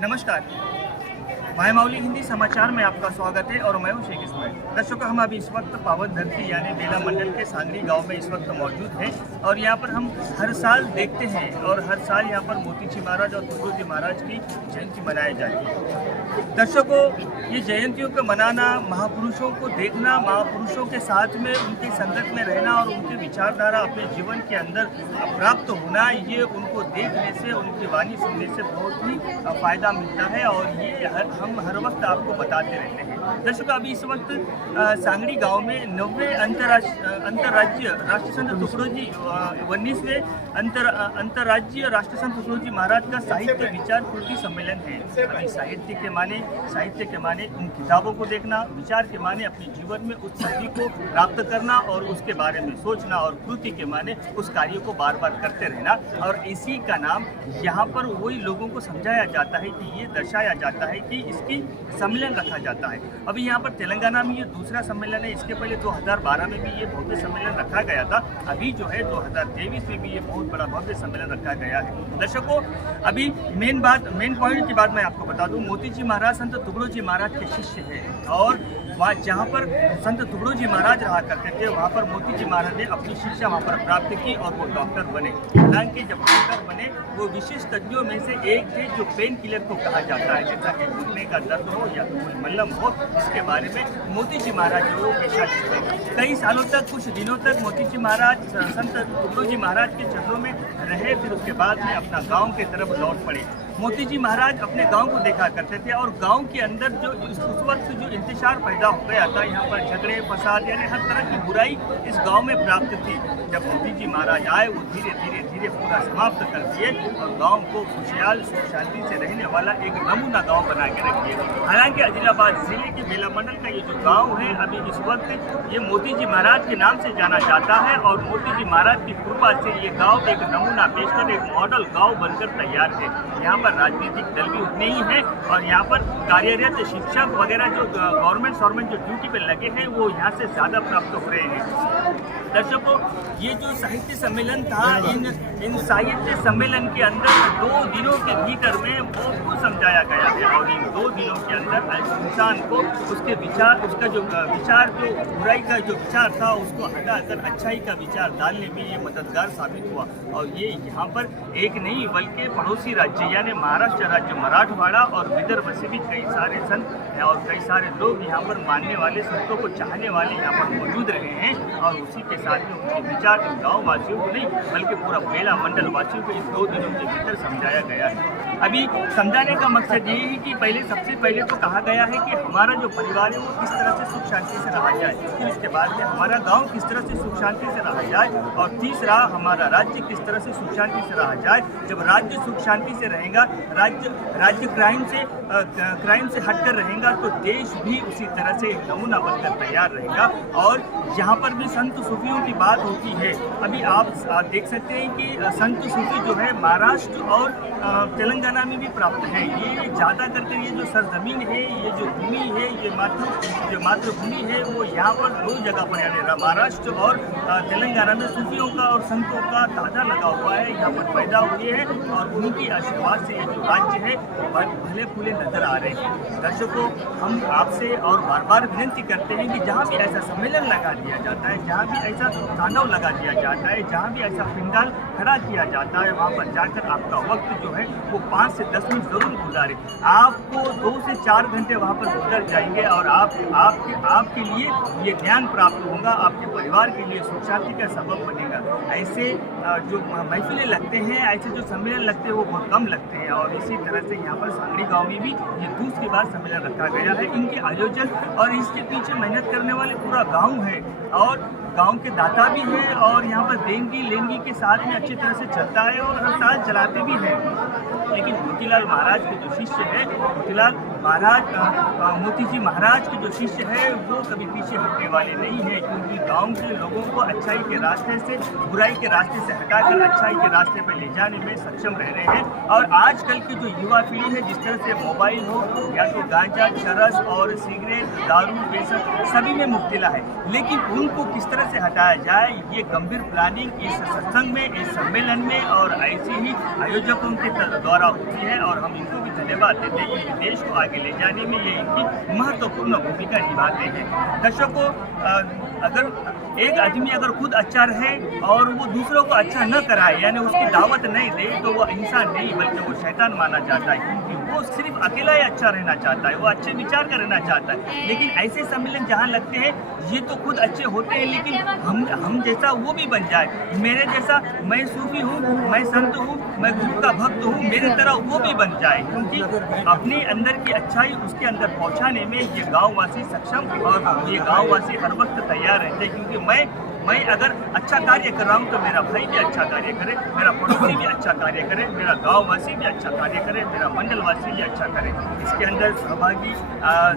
नमस्कार, माय माउली हिंदी समाचार में आपका स्वागत है और मैं हूं शेख इस्माइल। दर्शकों, हम अभी इस वक्त पावन धरती यानी बेला मंडल के सांगरी गांव में इस वक्त मौजूद हैं और यहां पर हम हर साल देखते हैं और हर साल यहां पर मोतीजी महाराज और तुगड़ोजी महाराज की जयंती मनाई जाती है। दर्शकों, ये जयंतियों को मनाना, महापुरुषों को देखना, महापुरुषों के साथ में उनकी संगत में रहना और उनकी विचारधारा अपने जीवन के अंदर प्राप्त होना, ये उनको देखने से, उनकी वाणी सुनने से बहुत ही फ़ायदा मिलता है और ये हम हर वक्त आपको बताते रहते हैं। दर्शकों, अभी इस वक्त सांगरी गांव में 90वें अंतर्राज्यीय राष्ट्रसंत तुगड़ोजी 19वें अंतर्राज्यीय राष्ट्रसंत तुगड़ोजी महाराज का साहित्य विचार पूर्ति सम्मेलन है। अभी साहित्य के माने उन किताबों को देखना, विचार के माने अपने जीवन में उस शक्ति को प्राप्त करना और उसके बारे में सोचना, और कृति के माने उस कार्य को बार बार करते रहना। और इसी का नाम यहाँ पर वही लोगों को समझाया जाता है कि ये दर्शाया जाता है कि इसकी सम्मेलन रखा जाता है। अभी यहाँ पर तेलंगाना में ये दूसरा सम्मेलन है। इसके पहले 2012 में भी ये भव्य सम्मेलन रखा गया था। अभी जो है 2023 में भी ये बहुत बड़ा भव्य सम्मेलन रखा गया है। दर्शकों, अभी मेन पॉइंट की बात मैं आपको बता दूं, मोतीजी महाराज संत तुगड़ोजी महाराज के शिष्य हैं और वहाँ जहाँ पर संत तुगड़ोजी महाराज रहा करते थे वहाँ पर मोतीजी महाराज ने अपनी शिक्षा वहाँ पर प्राप्त की और वो डॉक्टर बने। हालांकि जब डॉक्टर बने वो विशेष तज्ञों में से एक थे जो पेन किलर को कहा जाता है, जैसा कि घुटने का दर्द हो या तो कोई मल्लम हो, इसके बारे में मोतीजी महाराज जो पेशा थे। कई सालों तक, कुछ दिनों तक मोतीजी महाराज संत तुगड़ोजी महाराज के चरणों में रहे, फिर उसके बाद में अपना गाँव की तरफ लौट पड़े। मोतीजी महाराज अपने गांव को देखा करते थे और गांव के अंदर जो उस वक्त जो इंतशार पैदा हो गया था, यहाँ पर झगड़े फसाद यानी हर तरह की बुराई इस गांव में प्राप्त थी। जब मोतीजी महाराज आए वो धीरे धीरे पूरा समाप्त कर दिए और गांव को खुशहाल सुख शांति से रहने वाला एक नमूना गांव बना के रख दिए। हालांकि आदिलाबाद जिले के बेला मंडल का ये जो गाँव है अभी इस वक्त ये मोतीजी महाराज के नाम से जाना जाता है और मोतीजी महाराज की कृपा से ये गाँव एक नमूना पेशकर, एक मॉडल गाँव बनकर तैयार है। यहाँ पर राजनीतिक दल भी उतने ही हैं और यहाँ पर कार्यरत शिक्षक वगैरह जो गवर्नमेंट जो ड्यूटी पे लगे हैं वो यहाँ से ज़्यादा प्राप्त हो रहे हैं। दर्शकों, ये जो साहित्य सम्मेलन था, इन साहित्य सम्मेलन के अंदर 2 दिनों के भीतर में बहुत कुछ समझाया गया है और इन 2 दिनों के अंदर इंसान को उसके विचार, उसका जो बुराई का जो विचार था उसको हटाकर अच्छाई का विचार डालने में ये मददगार साबित हुआ। और ये यहाँ पर एक नहीं बल्कि पड़ोसी राज्य यानी महाराष्ट्र राज्य, मराठवाड़ा और विदर्भ से भी कई सारे संत और कई सारे लोग यहाँ पर मानने वाले, संतों को चाहने वाले यहाँ पर मौजूद रहे हैं और उसी के साथ में उनके विचार इन गाँव वासियों को नहीं बल्कि पूरा बेला मंडल वासियों को इन 2 दिनों के भीतर समझाया गया है। अभी समझाने का मकसद ये है कि सबसे पहले तो कहा गया है कि हमारा जो परिवार है वो किस तरह से सुख शांति से रहा जाए, फिर इसके बाद में हमारा गांव किस तरह से सुख शांति से रहा जाए और तीसरा हमारा राज्य किस तरह से सुख शांति से रहा जाए। जब राज्य सुख शांति से रहेगा, राज्य क्राइम से हटकर रहेगा तो देश भी उसी तरह से नमूना बनकर तैयार रहेगा। और यहाँ पर भी संत सूफियों की बात होती है। अभी आप देख सकते हैं कि संत सूफी जो है महाराष्ट्र और तेलंगाना में भी प्राप्त है। ये ज़्यादा करके ये जो सरजमीन है, ये जो भूमि है, ये मातृभूमि है, वो यहाँ पर 2 जगह पर यानी महाराष्ट्र और तेलंगाना में सूफियों का और संतों का ताजा लगा हुआ है, यहाँ पर पैदा हुए हैं और उनकी आशीर्वाद से ये जो राज्य है भले फूले नजर आ रहे हैं। दर्शकों, हम आपसे और बार बार विनती करते हैं कि जहाँ भी ऐसा सम्मेलन लगा दिया जाता है, जहाँ भी ऐसा तांडव लगा दिया जाता है, जहाँ भी ऐसा पंडाल खड़ा किया जाता है, वहाँ पर जाकर आपका वक्त जो है वो 5 से 10 मिनट जरूर गुजारें। आपको 2 से 4 घंटे वहाँ पर गुजर जाएंगे और आपके लिए ये ज्ञान प्राप्त होगा, आपके परिवार के लिए सुख शांति का सबब बनेगा। ऐसे जो महफिलें लगते हैं, ऐसे जो सम्मेलन लगते हैं वो बहुत कम लगते हैं और इसी तरह से यहाँ पर सांगरी गाँव में भी ये दूसरी बार सम्मेलन रखा गया है। इनके आयोजन और इसके पीछे मेहनत करने वाले पूरा गाँव है और गांव के दाता भी हैं और यहाँ पर देंगी लेंगी के साथ में अच्छी तरह से चलता है और हर साल चलाते भी हैं। लेकिन मोतीलाल महाराज के जो शिष्य है, मोतीजी महाराज के जो शिष्य है वो कभी पीछे हटने वाले नहीं है, क्योंकि गांव के लोगों को अच्छाई के रास्ते से, बुराई के रास्ते से हटाकर अच्छाई के रास्ते पर ले जाने में सक्षम रह रहे हैं। और आजकल की जो युवा पीढ़ी है, जिस तरह से मोबाइल हो या तो गांजा, चरस और सिगरेट, दारू, बेसक सभी में मुब्तला है, लेकिन उनको किस तरह से हटाया जाए, ये गंभीर प्लानिंग इस सत्संग में, इस सम्मेलन में और ऐसे ही आयोजकों के द्वारा होती है और हम इनको भी धन्यवाद देते हैं कि देश को आगे ले जाने में ये इनकी महत्वपूर्ण भूमिका निभाते हैं। दर्शकों, अगर एक आदमी अगर खुद अच्छा रहे और वो दूसरों को अच्छा न कराए, यानी उसकी दावत नहीं दे, तो वो इंसान नहीं बल्कि वो शैतान माना जाता है, क्योंकि वो सिर्फ अकेला ही अच्छा रहना चाहता है, वो अच्छे विचार का रहना चाहता है। लेकिन ऐसे सम्मेलन जहाँ लगते हैं, ये तो खुद अच्छे होते हैं, लेकिन हम जैसा वो भी बन जाए, मेरे जैसा, मैं सूफी हूँ, मैं संत हूँ, मैं गुरु का भक्त हूँ, मेरे तरह वो भी बन जाए, क्योंकि अपने अंदर की अच्छाई उसके अंदर पहुँचाने में ये गाँववासी सक्षम और ये गाँववासी हर वक्त तैयार रहते हैं। क्योंकि मैं अगर अच्छा कार्य कर रहा हूँ तो मेरा भाई भी अच्छा कार्य करे, मेरा पड़ोसी भी अच्छा कार्य करे, मेरा गांववासी भी अच्छा कार्य करे, मेरा मंडलवासी भी अच्छा करे। इसके अंदर सहभागी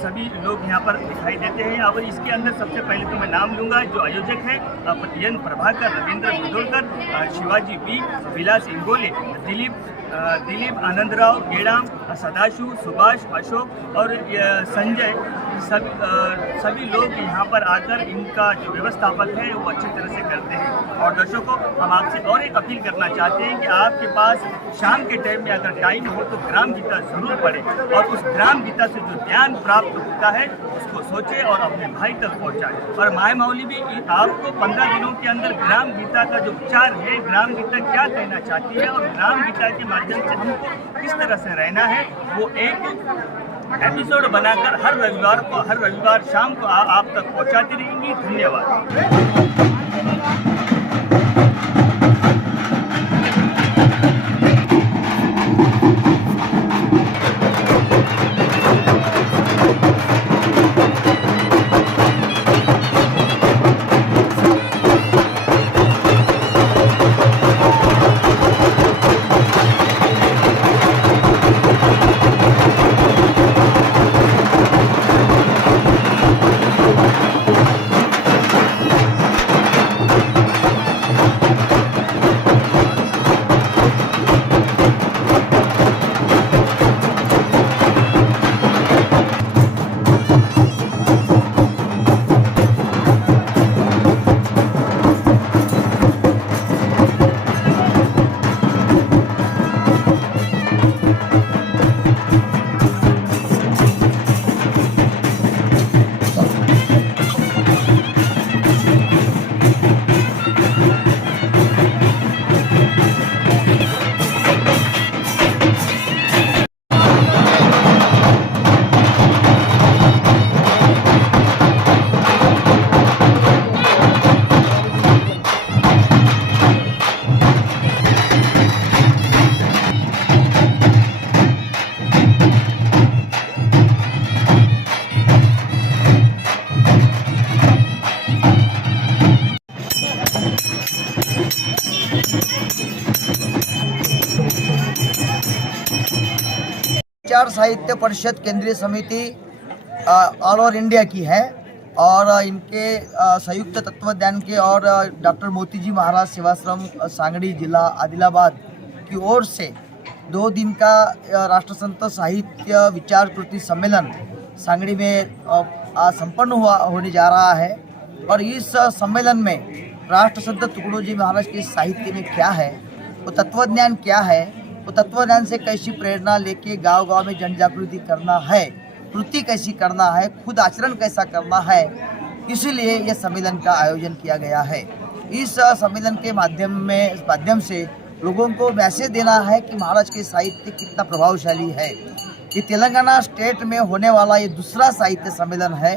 सभी लोग यहाँ पर दिखाई देते हैं। अब इसके अंदर सबसे पहले तो मैं नाम लूँगा जो आयोजक है, एन प्रभाकर, रविंद्र बिदोलकर, शिवाजी बी, विलास इंगोले, दिलीप आनंदराव गेड़ाम, सदाशिव, सुभाष, अशोक और संजय, सभी लोग यहाँ पर आकर इनका जो व्यवस्थापक है वो अच्छी तरह से करते हैं। और दर्शकों, हम आपसे और एक अपील करना चाहते हैं कि आपके पास शाम के टाइम में अगर टाइम हो तो ग्राम गीता जरूर पढ़े और उस ग्राम गीता से जो ज्ञान प्राप्त होता है उसको सोचे और अपने भाई तक पहुँचाए। और माय मौली भी आपको 15 दिनों के अंदर ग्राम गीता का जो विचार है, ग्राम गीता क्या कहना चाहती है और ग्राम गीता के माध्यम से हमको किस तरह से रहना है, वो एक एपिसोड बनाकर हर रविवार शाम को आप तक पहुंचाती रहेंगी। धन्यवाद। विचार साहित्य परिषद केंद्रीय समिति ऑल ओवर इंडिया की है और इनके संयुक्त तत्वज्ञान के और डॉक्टर मोती जी महाराज सेवाश्रम सांगड़ी जिला आदिलाबाद की ओर से 2 दिन का राष्ट्रसंत साहित्य विचार कृति सम्मेलन सांगड़ी में संपन्न होने जा रहा है। और इस सम्मेलन में राष्ट्रसंत तुकडोजी महाराज के साहित्य में क्या है, वो तत्वज्ञान क्या है, वो तत्वज्ञान से कैसी प्रेरणा लेके गांव-गांव में जन जागृति करना है, कृति कैसी करना है, खुद आचरण कैसा करना है, इसीलिए यह सम्मेलन का आयोजन किया गया है। इस सम्मेलन के माध्यम से लोगों को मैसेज देना है कि महाराज के साहित्य कितना प्रभावशाली है। ये तेलंगाना स्टेट में होने वाला ये दूसरा साहित्य सम्मेलन है,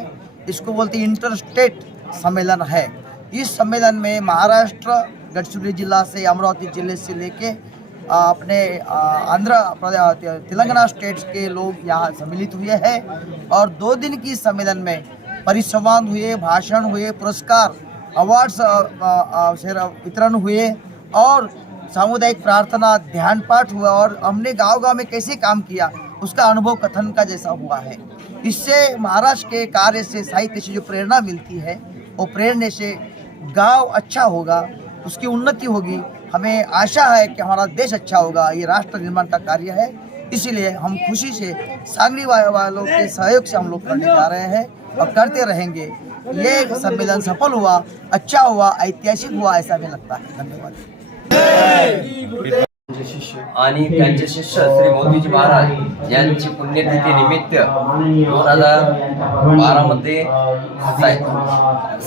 इसको बोलते इंटर स्टेट सम्मेलन है। इस सम्मेलन में महाराष्ट्र, गढ़चिरोली जिला से, अमरावती जिले से लेके अपने आंध्र प्रदेश, तेलंगाना स्टेट्स के लोग यहाँ सम्मिलित हुए हैं। और 2 दिन की सम्मेलन में परिसंवाद हुए, भाषण हुए, पुरस्कार अवार्ड्स वितरण हुए और सामुदायिक प्रार्थना, ध्यान पाठ हुआ और हमने गांव-गांव में कैसे काम किया उसका अनुभव कथन का जैसा हुआ है। इससे महाराज के कार्य से, साहित्य से जो प्रेरणा मिलती है, वो प्रेरणा से गांव अच्छा होगा, उसकी उन्नति होगी। हमें आशा है कि हमारा देश अच्छा होगा। ये राष्ट्र निर्माण का कार्य है, इसीलिए हम खुशी से सांगली वालों के सहयोग से हम लोग करने जा रहे हैं और करते रहेंगे। ये सम्मेलन सफल हुआ, अच्छा हुआ, ऐतिहासिक हुआ, ऐसा हमें लगता है। धन्यवाद। आणि त्यांचे शिष्य श्री मोतीजी महाराज यांची पुण्यतिथी निमित्त 2012 मध्ये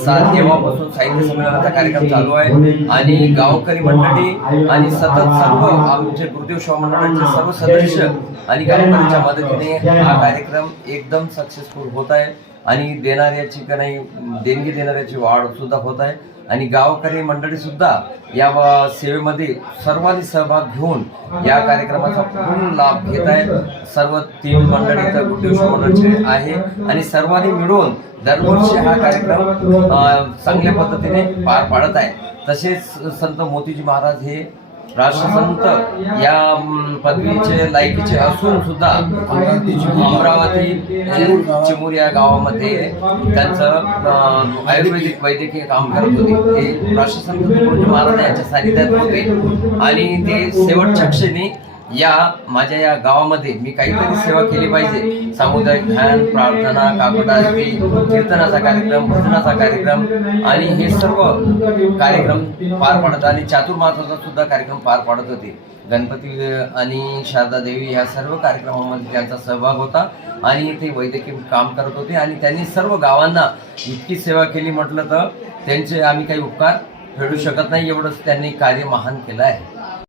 सात तेव्हापासून साहित्य संमेलनाचा कार्यक्रम चालू आहे आणि गावकरी मंडळी आणि सतत सर्व आमचे गुरुदेव शिवा मंडळाचे सर्व सदस्य आणि गावकऱ्यांच्या मदतीने हा कार्यक्रम एकदम सक्सेसफुल होत आहे आणि देणाऱ्याची का नाही देणगी देणाऱ्याची वाढ सुद्धा होत आहे आणि गावकरी मंडळी सुद्धा या सेवेमध्ये सर्वांनी सहभाग घेऊन या कार्यक्रमाचा पूर्ण लाभ घेत आहे. सर्व 3 मंडळी तर गुरुदेव शिवा मंडळाचे आहे आणि सर्वांनी मिळून दरवर्षी हा कार्यक्रम चांगल्या पद्धतीने पार पाडत आहे. तसेच संत मोतीजी महाराज हे राष्ट्रसंत या पदवीचे लायकीचे असून सुद्धा अमरावती चिमूर या गावामध्ये त्यांचं आयुर्वेदिक वैद्यकीय काम करत होते. ते राष्ट्रसंत तुकडोजी महाराज यांच्या सानिध्यात होते आणि ते शेवटच्या क्षणी या माझ्या या गावामध्ये मी काहीतरी सेवा केली पाहिजे. सामुदायिक ध्यान, प्रार्थना, काकड आरती, कीर्तनाचा कार्यक्रम, भजनाचा कार्यक्रम आणि हे सर्व कार्यक्रम पार पाडत आणि चातुर्मासाचा सुद्धा कार्यक्रम पार पाडत होते. गणपती आणि शारदा देवी ह्या सर्व कार्यक्रमामध्ये त्यांचा सहभाग होता आणि ते वैद्यकीय काम करत होते आणि त्यांनी सर्व गावांना इतकी सेवा केली म्हटलं तर त्यांचे आम्ही काही उपकार फेडू शकत नाही, एवढंच त्यांनी कार्य महान केलं आहे.